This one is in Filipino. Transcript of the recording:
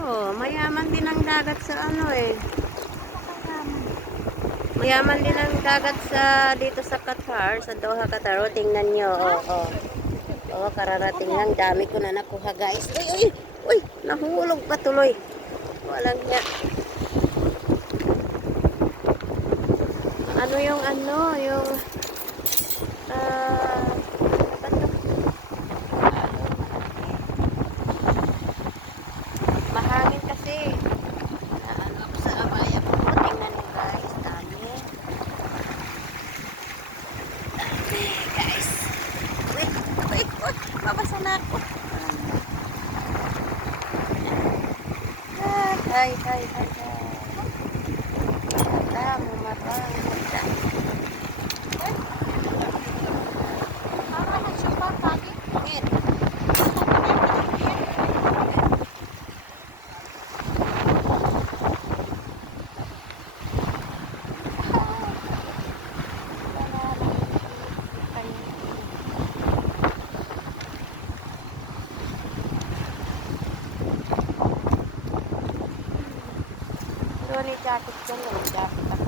Oo, mayaman din ang dagat sa ano eh. Mayaman din ang dagat sa dito sa Qatar, sa Doha, Qatar. O, tingnan nyo. Oo. Oo, kararating lang. Dami ko na nakuha, guys. Uy, uy, uy, nahulog pa tuloy. Walang niya. Ano yung ah, ano mahangin kasi. Ano ako sa abaya ko. Tingnan nyo, guys. Dami. Dami, guys. Wait, wait, wait. Babasa na ako. Hay, hay, hay, hay. Mata mo, mata. Ngit. Doon ni jacket ko lang. Jacket ako.